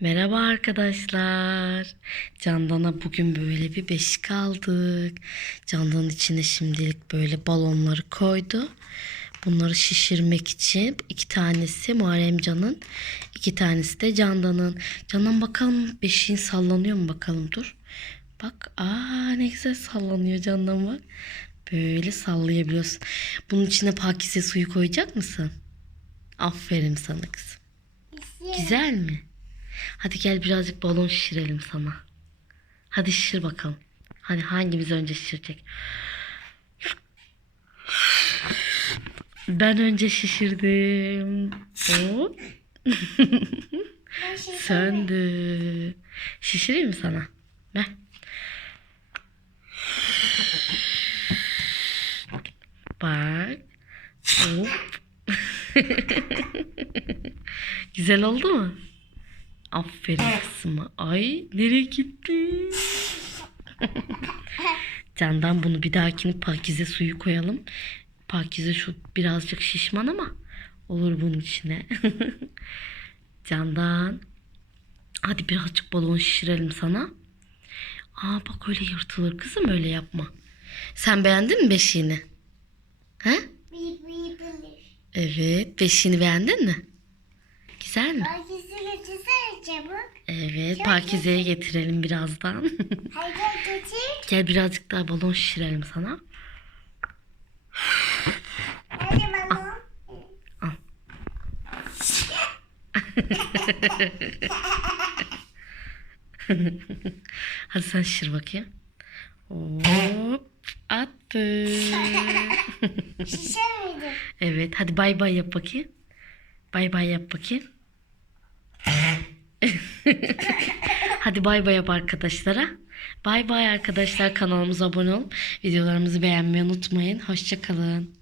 Merhaba arkadaşlar. Candan'a bugün böyle bir beşik aldık. Candan'ın içine şimdilik böyle balonları koydu. Bunları şişirmek için iki tanesi Muharremcan'ın, iki tanesi de Candan'ın. Candan bakalım beşiğin sallanıyor mu bakalım dur. Bak aa ne güzel sallanıyor Candan bak. Böyle sallayabiliyorsun. Bunun içine pakize suyu koyacak mısın? Aferin sana kızım. Güzel mi? Hadi gel birazcık balon şişirelim sana. Hadi şişir bakalım. Hani hangimiz önce şişirecek? Ben önce şişirdim. Hop. Söndü. Şişireyim mi sana? Ver. Bak. Hop. Güzel oldu mu? Aferin kızıma. Ay nereye gitti? Candan bunu bir dahakini pakize suyu koyalım. Pakize şu birazcık şişman ama olur bunun içine. Candan. Hadi birazcık balon şişirelim sana. Aa bak öyle yırtılır kızım öyle yapma. Sen beğendin mi beşiğini? He? Evet beşiğini beğendin mi? Güzel mi? Herkesi getirsene çabuk. Evet Pakize'ye getirelim birazdan. Haydi getir. Gel birazcık daha balon şişirelim sana. Hadi bana. Al. Hadi sen şişir bakayım. Hop attı. Şişer miydi? evet hadi bay bay yap bakayım. Bay bay yap bakayım. hadi bay bay yap arkadaşlara. Bay bay arkadaşlar kanalımıza abone olup videolarımızı beğenmeyi unutmayın. Hoşçakalın.